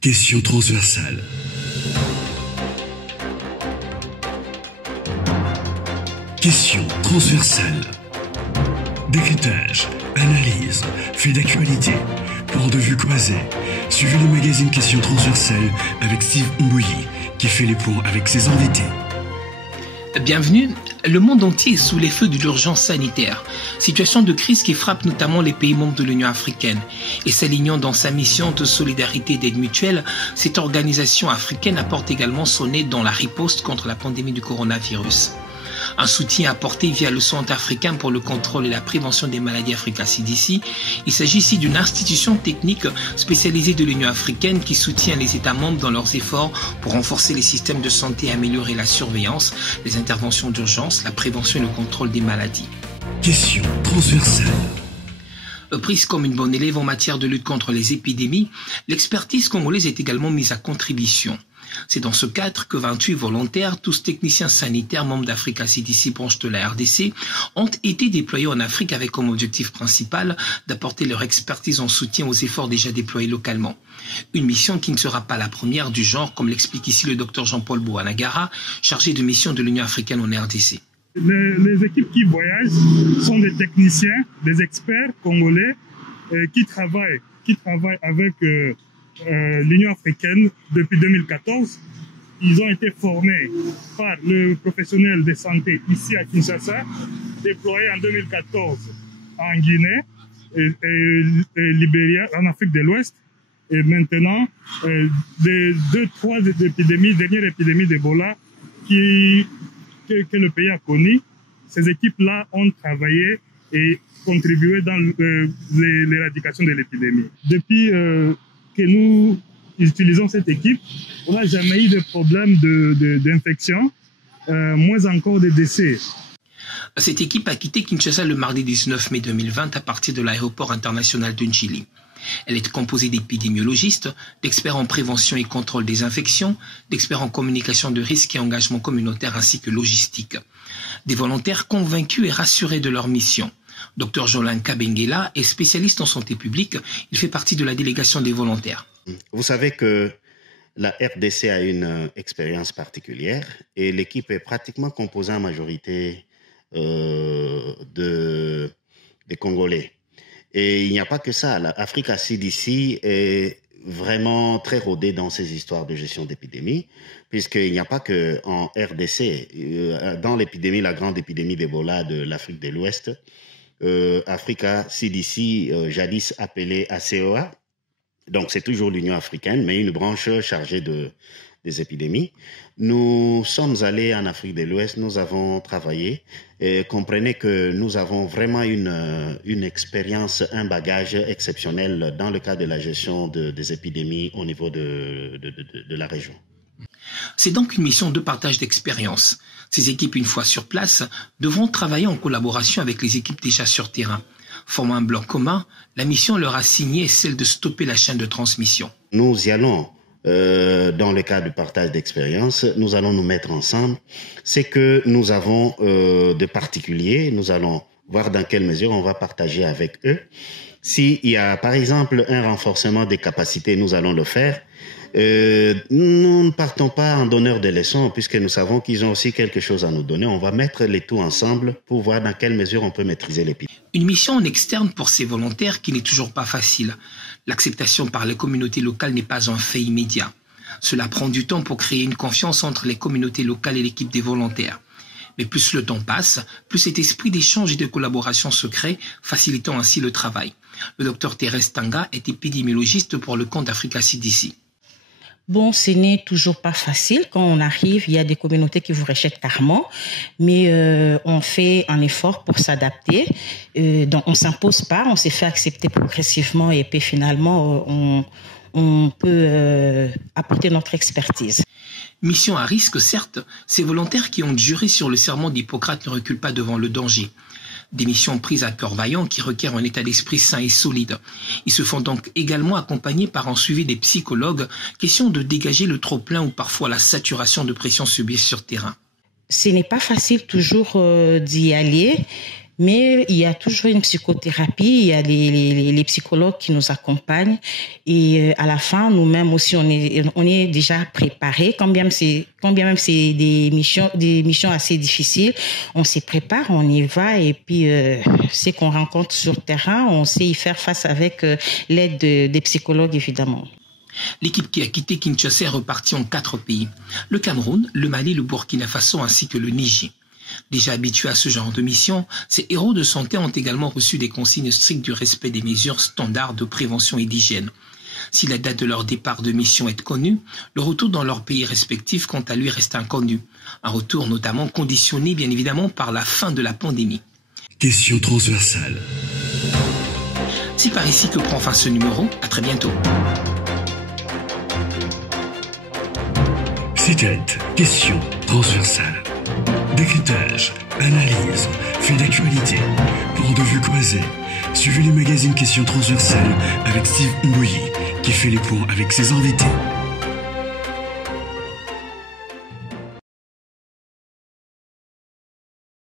Question transversale. Question transversale. Décryptage, analyse, fait d'actualité, point de vue croisé. Suivez le magazine Question transversale avec Steve Mboyi qui fait les points avec ses invités. Bienvenue. Le monde entier est sous les feux de l'urgence sanitaire, situation de crise qui frappe notamment les pays membres de l'Union africaine. Et s'alignant dans sa mission de solidarité et d'aide mutuelle, cette organisation africaine apporte également son aide dans la riposte contre la pandémie du coronavirus. Un soutien apporté via le Centre africain pour le contrôle et la prévention des maladies Africa CDC. Il s'agit ici d'une institution technique spécialisée de l'Union africaine qui soutient les États membres dans leurs efforts pour renforcer les systèmes de santé et améliorer la surveillance, les interventions d'urgence, la prévention et le contrôle des maladies. Question transversale. Prise comme une bonne élève en matière de lutte contre les épidémies, l'expertise congolaise est également mise à contribution. C'est dans ce cadre que 28 volontaires, tous techniciens sanitaires, membres d'Africa CDC, branche de la RDC, ont été déployés en Afrique avec comme objectif principal d'apporter leur expertise en soutien aux efforts déjà déployés localement. Une mission qui ne sera pas la première du genre, comme l'explique ici le Dr Jean-Paul Bouanagara, chargé de mission de l'Union africaine en RDC. Les équipes qui voyagent sont des techniciens, des experts congolais qui travaillent avec l'Union africaine depuis 2014. Ils ont été formés par le professionnel de santé ici à Kinshasa, déployés en 2014 en Guinée et Libéria, en Afrique de l'Ouest. Et maintenant, les trois dernières épidémies d'Ebola que le pays a connues, ces équipes-là ont travaillé et contribué dans l'éradication de l'épidémie. Depuis que nous utilisons cette équipe, on n'a jamais eu de problème d'infection, moins encore de décès. Cette équipe a quitté Kinshasa le mardi 19 mai 2020 à partir de l'aéroport international de Njili. Elle est composée d'épidémiologistes, d'experts en prévention et contrôle des infections, d'experts en communication de risque et engagement communautaire ainsi que logistique. Des volontaires convaincus et rassurés de leur mission. Dr Jolin Kabengela est spécialiste en santé publique. Il fait partie de la délégation des volontaires. Vous savez que la RDC a une expérience particulière et l'équipe est pratiquement composée en majorité des Congolais. Et il n'y a pas que ça. L'Africa CDC est vraiment très rodée dans ces histoires de gestion d'épidémie, puisqu'il n'y a pas que en RDC. Dans l'épidémie, la grande épidémie d'Ebola de l'Afrique de l'Ouest, Africa CDC, jadis appelée ACOA, donc c'est toujours l'Union africaine, mais une branche chargée des épidémies. Nous sommes allés en Afrique de l'Ouest, nous avons travaillé et comprenez que nous avons vraiment une expérience, un bagage exceptionnel dans le cadre de la gestion des épidémies au niveau de la région. C'est donc une mission de partage d'expérience. Ces équipes, une fois sur place, devront travailler en collaboration avec les équipes déjà sur terrain. Formant un bloc commun, la mission leur assignée est celle de stopper la chaîne de transmission. Nous y allons. Dans le cadre du partage d'expérience, nous allons nous mettre ensemble. C'est que nous avons des particuliers, nous allons voir dans quelle mesure on va partager avec eux. S'il y a par exemple un renforcement des capacités, nous allons le faire. Nous ne partons pas en donneur de leçons puisque nous savons qu'ils ont aussi quelque chose à nous donner. On va mettre les tout ensemble pour voir dans quelle mesure on peut maîtriser l'épidémie. Une mission en externe pour ces volontaires qui n'est toujours pas facile. L'acceptation par les communautés locales n'est pas un fait immédiat. Cela prend du temps pour créer une confiance entre les communautés locales et l'équipe des volontaires. Mais plus le temps passe, plus cet esprit d'échange et de collaboration se crée, facilitant ainsi le travail. Le docteur Thérèse Tanga est épidémiologiste pour le compte d'Africa CDC. Bon, ce n'est toujours pas facile. Quand on arrive, il y a des communautés qui vous rejettent carrément, mais on fait un effort pour s'adapter. Donc, on s'impose pas, on s'est fait accepter progressivement et puis finalement, on peut apporter notre expertise. Mission à risque, certes, ces volontaires qui ont juré sur le serment d'Hippocrate ne reculent pas devant le danger. Des missions prises à cœur vaillant qui requièrent un état d'esprit sain et solide. Ils se font donc également accompagner par un suivi des psychologues, question de dégager le trop-plein ou parfois la saturation de pression subie sur terrain. Ce n'est pas facile toujours d'y aller, Mais il y a toujours une psychothérapie, il y a les psychologues qui nous accompagnent et à la fin, nous-mêmes aussi, on est déjà préparés. Quand bien même c'est des missions assez difficiles, on s'y prépare, on y va et puis ce qu'on rencontre sur le terrain, on sait y faire face avec l'aide des psychologues évidemment. L'équipe qui a quitté Kinshasa est repartie en 4 pays, le Cameroun, le Mali, le Burkina Faso ainsi que le Niger. Déjà habitués à ce genre de mission, ces héros de santé ont également reçu des consignes strictes du respect des mesures standards de prévention et d'hygiène. Si la date de leur départ de mission est connue, le retour dans leur pays respectif, quant à lui, reste inconnu. Un retour notamment conditionné, bien évidemment, par la fin de la pandémie. Question transversale. C'est par ici que prend fin ce numéro. À très bientôt. C'était Question transversale. Décryptage, analyse, fait d'actualité, point de vue croisé. Suivez le magazine Question transversale avec Steve Mboyi qui fait les points avec ses invités.